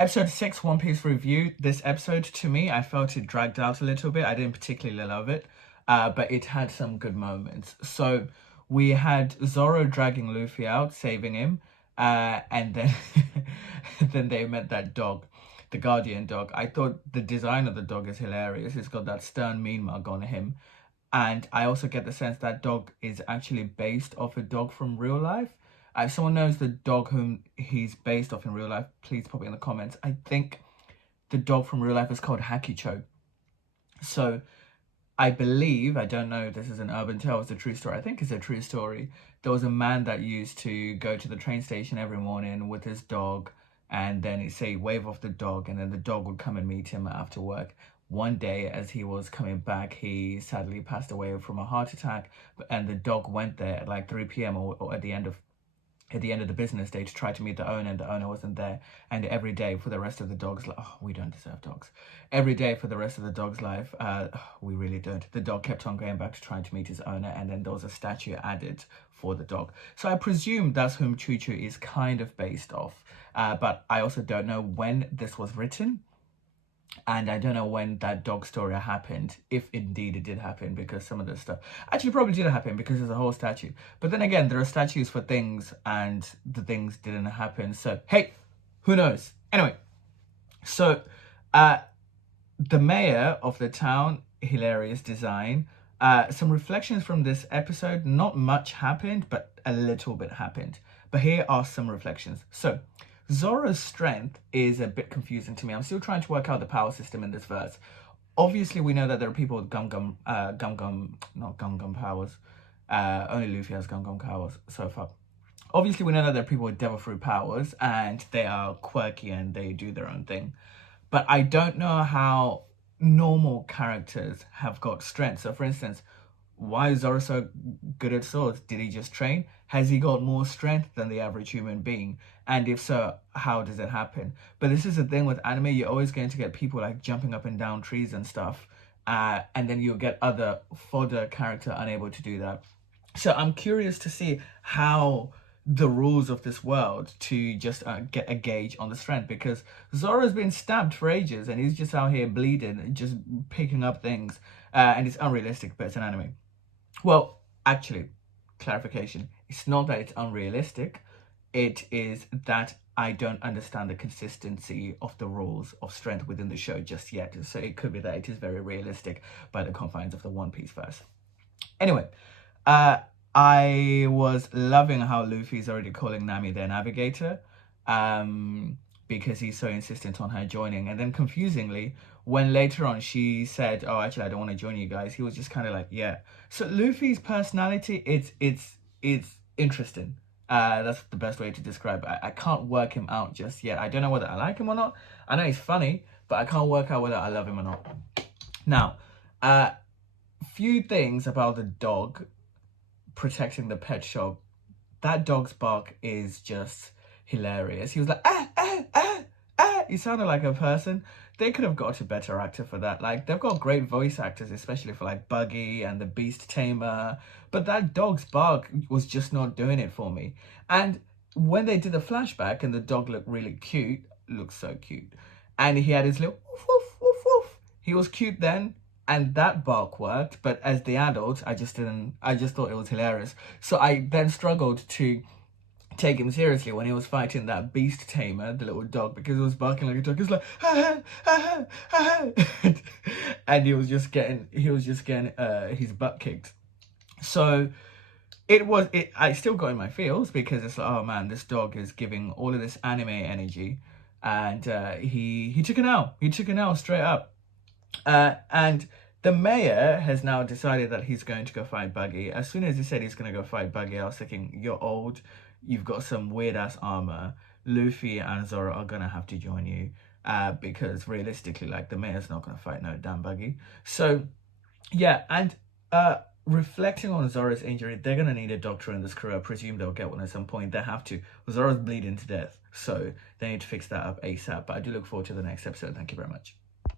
Episode 6, One Piece review. This episode, to me, I felt it dragged out a little bit. I didn't particularly love it, but it had some good moments. So we had Zoro dragging Luffy out, saving him, and then then they met that dog, the Guardian dog. I thought the design of the dog is hilarious. It's got that stern mean mug on him. And I also get the sense that dog is actually based off a dog from real life. If someone knows the dog whom he's based off in real life, please pop it in the comments. I think the dog from real life is called Hakicho. So I believe, I don't know if this is an urban tale, it's a true story. I think it's a true story. There was a man that used to go to the train station every morning with his dog, and then he'd say wave off the dog, and then the dog would come and meet him after work. One day, as he was coming back, he sadly passed away from a heart attack, and the dog went there at like 3 p.m. or at the end of the business day to try to meet the owner, and the owner wasn't there. And every day for the rest of the dog's life, oh, we don't deserve dogs. Every day for the rest of the dog's life, we really don't. The dog kept on going back to trying to meet his owner, and then there was a statue added for the dog. So I presume that's whom Choo Choo is kind of based off. But I also don't know when this was written. And I don't know when that dog story happened, if indeed it did happen, because some of the stuff actually probably did happen because there's a whole statue. But then again, there are statues for things and the things didn't happen. So, hey, who knows? Anyway, so the mayor of the town, hilarious design. Some reflections from this episode. Not much happened, but a little bit happened. But here are some reflections. So, Zoro's strength is a bit confusing to me. I'm still trying to work out the power system in this verse. Obviously, we know that there are people with not gum powers. Only Luffy has gum powers so far. Obviously, we know that there are people with devil fruit powers, and they are quirky and they do their own thing. But I don't know how normal characters have got strength. So, for instance, why is Zoro so good at swords? Did he just train? Has he got more strength than the average human being? And if so, how does it happen? But this is the thing with anime, you're always going to get people like jumping up and down trees and stuff. And then you'll get other fodder character unable to do that. So I'm curious to see how the rules of this world to just get a gauge on the strength, because Zoro's been stabbed for ages and he's just out here bleeding, just picking up things. And it's unrealistic, but it's an anime. Well, actually, clarification. It's not that it's unrealistic. It is that I don't understand the consistency of the rules of strength within the show just yet. So it could be that it is very realistic by the confines of the One Piece verse. Anyway, I was loving how Luffy's already calling Nami their navigator. Because he's so insistent on her joining. And then confusingly, when later on she said, oh, actually, I don't want to join you guys, he was just kind of like, yeah. So Luffy's personality, it's interesting. That's the best way to describe it. I can't work him out just yet. I don't know whether I like him or not. I know he's funny, but I can't work out whether I love him or not. Now, few things about the dog protecting the pet shop. That dog's bark is just hilarious. He was like, ah, ah, ah, ah. He sounded like a person. They could have got a better actor for that. Like, they've got great voice actors, especially for like Buggy and the Beast Tamer. But that dog's bark was just not doing it for me. And when they did the flashback and the dog looked really cute, looked so cute, and he had his little woof, woof, woof, woof. He was cute then, and that bark worked. But as the adult, I just thought it was hilarious. So I then struggled to take him seriously when he was fighting that Beast Tamer, the little dog, because he was barking like a dog. He was like, ah, ah, ah, ah. And he was just getting his butt kicked. So I still got in my feels, because it's like, oh man, this dog is giving all of this anime energy, and he took an L. He took an L straight up. And the mayor has now decided that he's going to go fight Buggy. As soon as he said he's going to go fight Buggy, I was thinking, you're old, you've got some weird-ass armor. Luffy and Zoro are going to have to join you, because realistically, like, the mayor's not going to fight no damn Buggy. So, yeah, and reflecting on Zoro's injury, they're going to need a doctor in this crew. I presume they'll get one at some point. They have to. Zoro's bleeding to death, so they need to fix that up ASAP. But I do look forward to the next episode. Thank you very much.